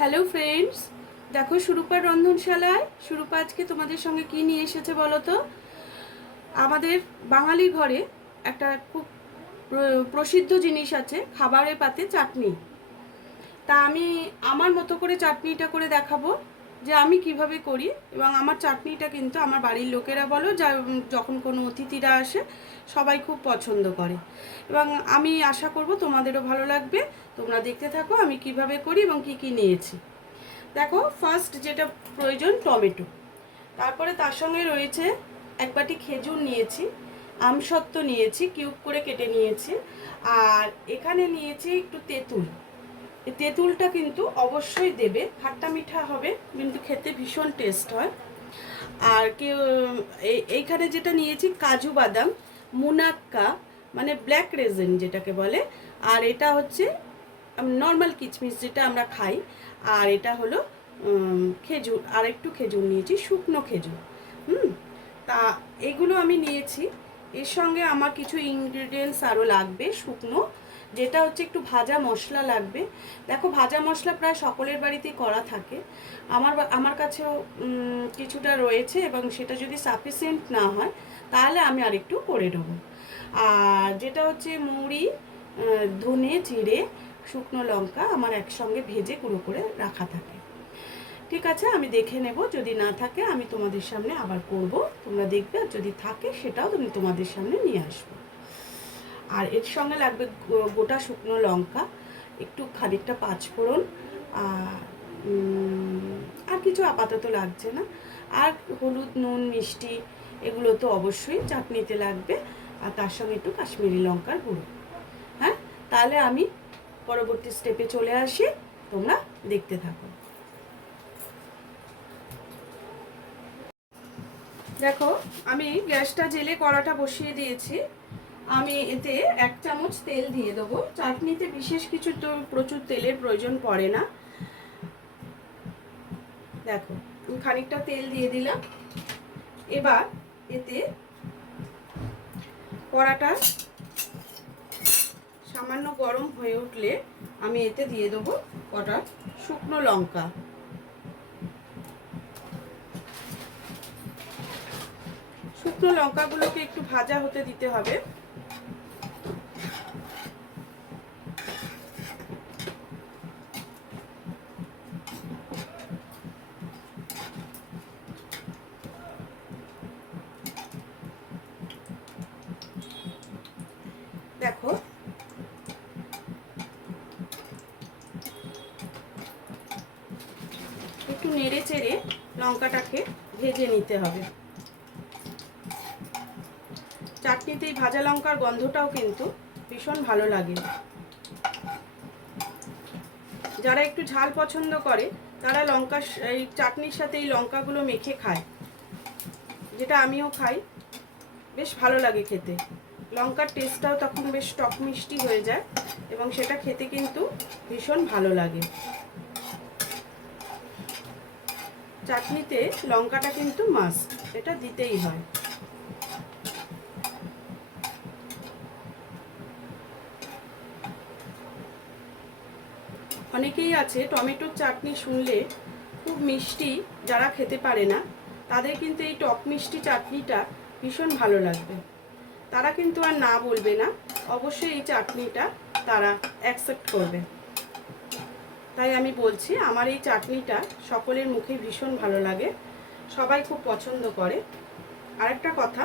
Hello friends, দেখো সুরূপার রন্ধনশালায় সুরূপা আজকে তোমাদের সঙ্গে কি নিয়ে এসেছে বলো তো। আমাদের বাঙালি ঘরে একটা খুব প্রসিদ্ধ জিনিস আছে, খাবারের পাতে চাটনি। তা আমি আমার মতো করে চাটনিটা করে দেখাবো যে আমি কিভাবে করি। এবং আমার চাটনিটা কিন্তু আমার বাড়ির লোকেরা বলো যা যখন কোনো অতিথিরা আসে সবাই খুব পছন্দ করে, এবং আমি আশা করব তোমাদেরও ভালো লাগবে। তোমরা দেখতে থাকো আমি কিভাবে করি এবং কি কি নিয়েছি। দেখো, ফার্স্ট যেটা প্রয়োজন টমেটো, তারপরে তার সঙ্গে রয়েছে এক বাটি খেজুর নিয়েছি, আমসত্ত্ব নিয়েছি কিউব করে কেটে নিয়েছি, আর এখানে নিয়েছি একটু তেঁতুল। এই তেঁতুলটা কিন্তু অবশ্যই দেবে, খাট্টা মিঠা হবে কিন্তু খেতে ভীষণ টেস্ট হয়। আর কেউ এইখানে যেটা নিয়েছি কাজু বাদাম, মুনাক্কা মানে ব্ল্যাক রেজিন যেটাকে বলে, আর এটা হচ্ছে নর্মাল কিচমিচ যেটা আমরা খাই, আর এটা হলো খেজুর, আর একটু খেজুর নিয়েছি, শুকনো খেজুর। তা এগুলো আমি নিয়েছি। এর সঙ্গে আমার কিছু ইনগ্রিডিয়েন্টস আরও লাগবে শুকনো, যেটা হচ্ছে একটু ভাজা মশলা লাগবে। দেখো, ভাজা মশলা প্রায় সকলের বাড়িতেই করা থাকে, আমার কাছেও কিছুটা রয়েছে, এবং সেটা যদি সাফিসিয়েন্ট না হয় তাহলে আমি আরেকটু করে দেবো। আর যেটা হচ্ছে মৌরি, ধনে, জিরে, শুকনো লঙ্কা আমার একসঙ্গে ভেজে গুঁড়ো করে রাখা থাকে। ঠিক আছে, আমি দেখে নেব, যদি না থাকে আমি তোমাদের সামনে আবার করব, তোমরা দেখবে, আর যদি থাকে সেটাও তুমি তোমাদের সামনে নিয়ে আসবো। আর এর সঙ্গে লাগবে গোটা শুকনো লঙ্কা, একটু খানিকটা পাঁচফোড়ন, আর কিছু আপাতত লাগছে না। আর হলুদ, নুন, মিষ্টি এগুলো তো অবশ্যই চাটনিতে লাগবে, আর তার সঙ্গে একটু কাশ্মীরি লঙ্কার গুঁড়ো। হ্যাঁ, তাহলে আমি পরবর্তী স্টেপে চলে আসি, তোমরা দেখতে থাকো। দেখো, আমি গ্যাসটা জেলে কড়াটা বসিয়ে দিয়েছি। আমি এতে 1 চামচ তেল দিয়ে দেবো। চাটনিতে বিশেষ কিছু তো প্রচুর তেলের প্রয়োজন পড়ে না। দেখো, খানিকটা তেল দিয়ে দিলাম। এবার এতে কড়াটা সামান্য গরম হয়ে উঠলে আমি এতে দিয়ে দেবো কটা শুকনো লঙ্কা। শুকনো লঙ্কাগুলোকে একটু ভাজা হতে দিতে হবে। দেখো, একটু নেড়ে চেড়ে লঙ্কাটাকে ভেজে নিতে হবে। চাটনিতে এই ভাজা লঙ্কার গন্ধটাও কিন্তু ভীষণ ভালো লাগে। যারা একটু ঝাল পছন্দ করে তারা লঙ্কা এই চাটনির সাথে এই লঙ্কাগুলো মেখে খায়, যেটা আমিও খাই, বেশ ভালো লাগে খেতে। লঙ্কার টেস্টটাও তখন বেশ টক মিষ্টি হয়ে যায়, এবং সেটা খেতে কিন্তু ভীষণ ভালো লাগে। চাটনিতে লঙ্কাটা কিন্তু মাস্ট, এটা দিতেই হয়। অনেকেই আছে টমেটোর চাটনি শুনলে খুব মিষ্টি, যারা খেতে পারে না তাদের কিন্তু এই টক মিষ্টি চাটনিটা ভীষণ ভালো লাগবে। তারা কিন্তু আর না বলবে না, অবশ্যই এই চাটনিটা তারা অ্যাকসেপ্ট করবে। তাই আমি বলছি, আমার এই চাটনিটা সকলের মুখে ভীষণ ভালো লাগে, সবাই খুব পছন্দ করে। আরেকটা কথা,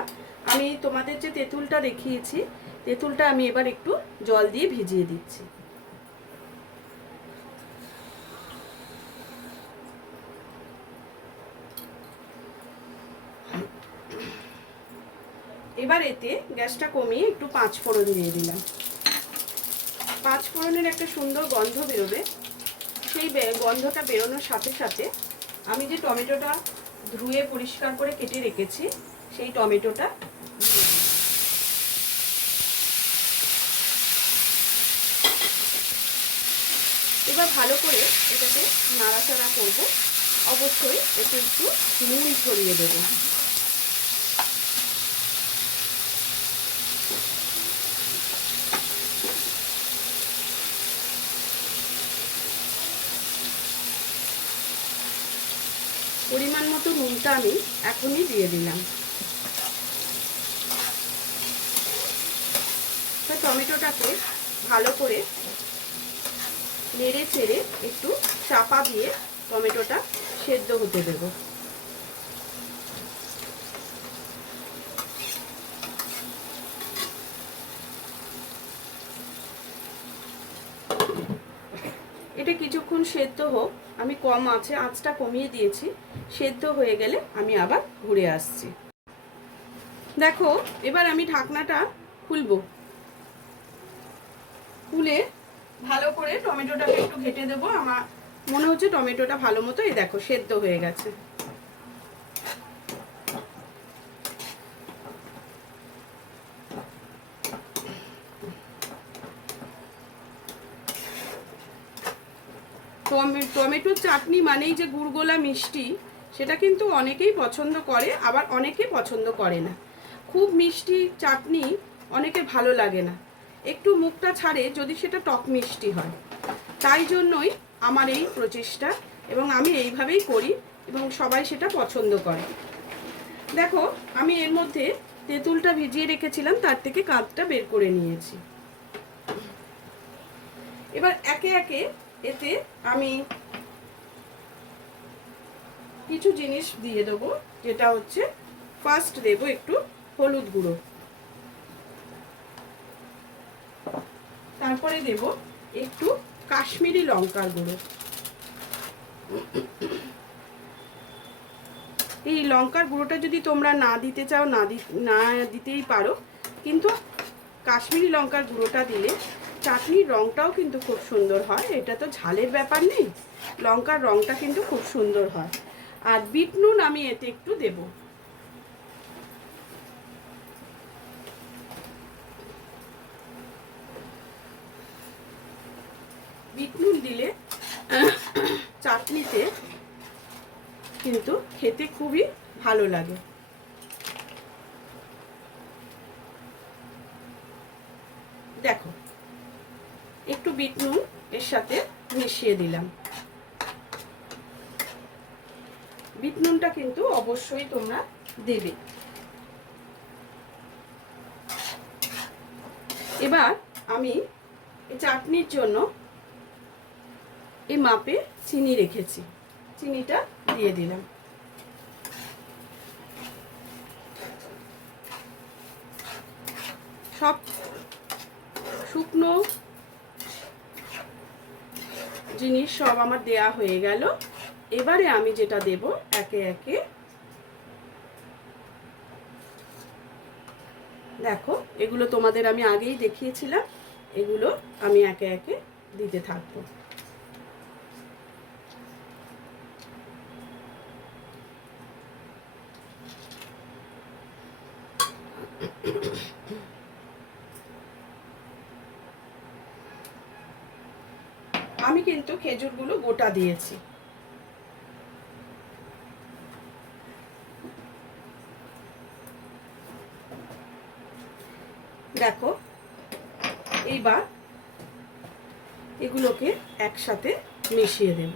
আমি তোমাদের যে তেঁতুলটা দেখিয়েছি, তেঁতুলটা আমি এবার একটু জল দিয়ে ভিজিয়ে দিচ্ছি। এবার এতে গ্যাসটা কমিয়ে একটু 5 ফোড়ন দিয়ে দিলাম। 5 ফোড়নের একটা সুন্দর গন্ধ বেরোবে। সেই গন্ধটা বেরোনোর সাথে সাথে আমি যে টমেটোটা ধুয়ে পরিষ্কার করে কেটে রেখেছি সেই টমেটোটা এবার ভালো করে এটাকে নাড়াচাড়া করব। অবশ্যই এতে একটু নুন ছড়িয়ে দেবো। পরিমাণ মতো নুনটা আমি এখনই দিয়ে দিলাম। টমেটোটাকে ভালো করে নেড়ে চেড়ে একটু চাপা দিয়ে টমেটোটা সেদ্ধ হতে দেব। এটা কিছুক্ষণ সেদ্ধ হোক, আমি কম আছে আঁচটা কমিয়ে দিয়েছি। সেদ্ধ হয়ে গেলে আমি আবার ঘুরে আসছি। দেখো এবার আমি ঢাকনাটা খুলবো, খুলে ভালো করে টমেটোটাকে একটু ঘেটে দেবো। আমার মনে হচ্ছে টমেটোটা ভালো মতো এই দেখো সেদ্ধ হয়ে গেছে। টমেটোর চাটনি মানেই যে গুড়গোলা মিষ্টি, সেটা কিন্তু অনেকেই পছন্দ করে, আবার অনেকে পছন্দ করে না। খুব মিষ্টি চাটনি অনেকে ভালো লাগে না, একটু মুখটা ছাড়ে যদি সেটা টক মিষ্টি হয়। তাই জন্যই আমার এই প্রচেষ্টা, এবং আমি এইভাবেই করি এবং সবাই সেটা পছন্দ করে। দেখো আমি এর মধ্যে তেঁতুলটা ভিজিয়ে রেখেছিলাম, তার থেকে কাঁচটা বের করে নিয়েছি। এবার একে একে এতে আমি কিছু জিনিস দিয়ে দেবো, যেটা হচ্ছে ফার্স্ট দেব একটু হলুদ গুঁড়ো, তারপরে দেব একটু কাশ্মীরি লঙ্কার গুঁড়ো। এই লঙ্কার গুঁড়োটা যদি তোমরা না দিতে চাও না দিতেই পারো, কিন্তু কাশ্মীরি লঙ্কার গুঁড়োটা দিলে চাটনির রঙটাও কিন্তু খুব সুন্দর হয়। এটা তো ঝালের ব্যাপার নেই, লঙ্কার রঙটা কিন্তু খুব সুন্দর হয়। আর বিট নুন আমি এতে একটু দেব। বিট নুন দিলে চাটনিতে কিন্তু খেতে খুবই ভালো লাগে। দেখো একটু বিট নুন এর সাথে মিশিয়ে দিলাম। বিট নুনটা কিন্তু অবশ্যই তোমরা দেবে। এবার আমি এই চাটনির জন্য এই মাপে চিনি রেখেছি, চিনিটা দিয়ে দিলাম। সব শুকনো জিনিস সব আমার দেয়া হয়ে গেল। এবারে আমি যেটা দেব একে একে, দেখো এগুলো তোমাদের আমি আগেই দেখিয়েছিলাম, এগুলো আমি একে একে দিতে থাকবো। আমি কিন্তু খেজুরগুলো গোটা দিয়েছি। দেখো এইবার এগুলোকে একসাথে মিশিয়ে দেব।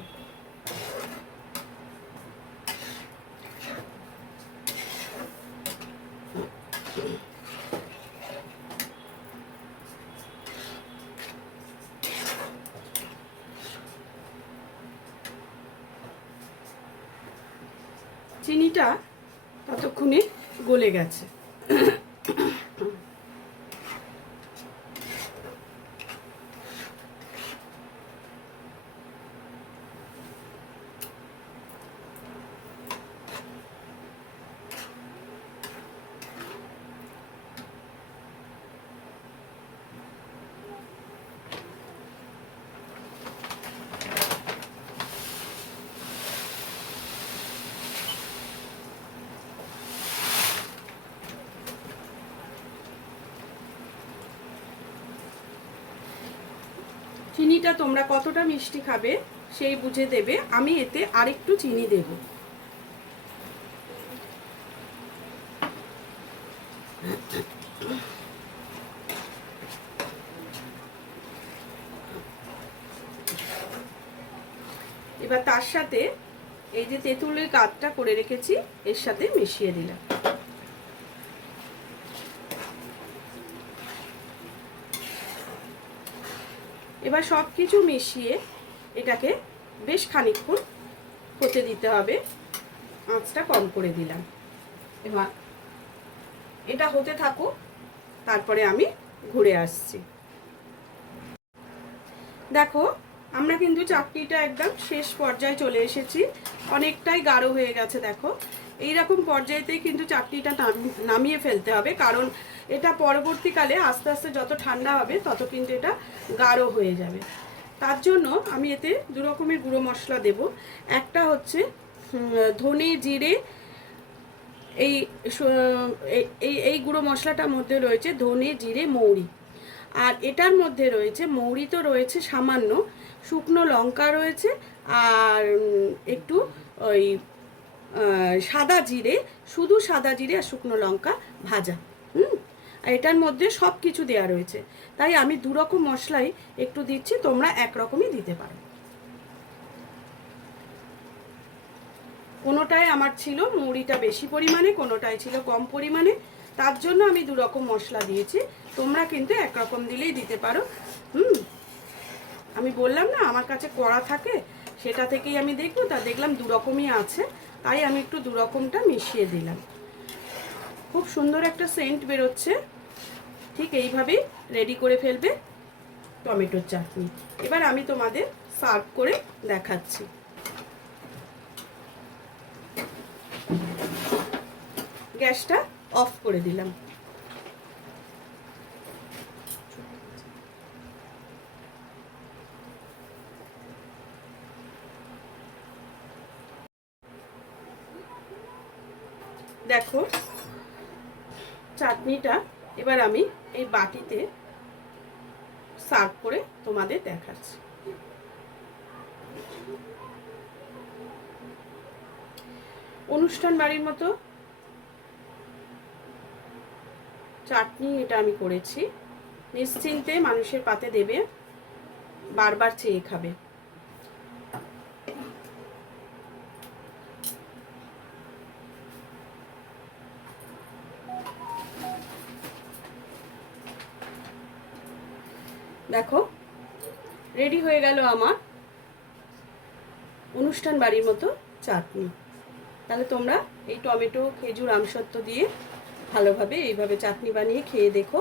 চিনিটা ততক্ষণে গলে গেছে। চিনিটা তোমরা কতটা মিষ্টি খাবে সেই বুঝে দেবে। আমি এতে আরেকটু চিনি দেব। এবার তার সাথে এই যে তেঁতুলের কাঠটা করে রেখেছি এর সাথে মিশিয়ে দিলাম। এবার সব কিছু মিশিয়ে এটাকে বেশ খানিকক্ষণ হতে দিতে হবে। আঁচটা কম করে দিলাম। এবার এটা হতে থাকুক, তারপরে আমি ঘুরে আসছি। দেখো আমরা কিন্তু চাটনিটা একদম শেষ পর্যায়ে চলে এসেছি, অনেকটাই গাঢ় হয়ে গেছে। দেখো এইরকম পর্যায়েতেই কিন্তু চাটনিটা নামিয়ে ফেলতে হবে, কারণ এটা পরবর্তীকালে আস্তে আস্তে যত ঠান্ডা হবে তত কিন্তু এটা গাঢ় হয়ে যাবে। তার জন্য আমি এতে দু রকমের গুঁড়ো মশলা দেব। একটা হচ্ছে ধনে জিরে, এই এই গুঁড়ো মশলাটার মধ্যে রয়েছে ধনে জিরে মৌরি, আর এটার মধ্যে রয়েছে মৌরি তো রয়েছে সামান্য, শুকনো লঙ্কা রয়েছে, আর একটু ওই সাদা জিরে, শুধু সাদা জিরে আর শুকনো লঙ্কা ভাজা। আর এটার মধ্যে সব কিছু দেওয়া রয়েছে, তাই আমি দু রকম মশলাই একটু দিচ্ছি, তোমরা একরকমই দিতে পারো। কোনোটায় আমার ছিল মৌরিটা বেশি পরিমাণে, কোনোটায় ছিল কম পরিমাণে, তার জন্য আমি দু রকম মশলা দিয়েছি। তোমরা কিন্তু একরকম দিলেই দিতে পারো। আমি বললাম না আমার কাছে কড়া থাকে, সেটা থেকেই আমি দেখবো, তা দেখলাম দু রকমই আছে, তাই আমি একটু দু রকমটা মিশিয়ে দিলাম। খুব সুন্দর একটা সেন্ট বেরোচ্ছে। ঠিক এইভাবেই রেডি করে ফেলবে টমেটোর চাটনি। এবার আমি তোমাদের সার্ভ করে দেখাচ্ছি। গ্যাসটা অফ করে দিলাম। দেখো চাটনিটা এবার আমি এই বাটিতে সার্ভ করে তোমাদের দেখাচ্ছি। অনুষ্ঠান বাড়ির মতো চাটনি এটা আমি করেছি, নিশ্চিন্তে মানুষের পাতে দেবে, বারবার চেয়ে খাবে। দেখো রেডি হয়ে গেল আমার অনুষ্ঠান বাড়ির মতো চাটনি। তাহলে তোমরা এই টমেটো খেজুর আমসত্ব দিয়ে ভালোভাবে এইভাবে চাটনি বানিয়ে খেয়ে দেখো,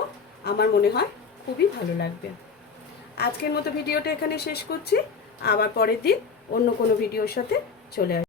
আমার মনে হয় খুবই ভালো লাগবে। আজকের মতো ভিডিওটা এখানে শেষ করছি, আবার পরের দিন অন্য কোনো ভিডিওর সাথে চলে আসবো।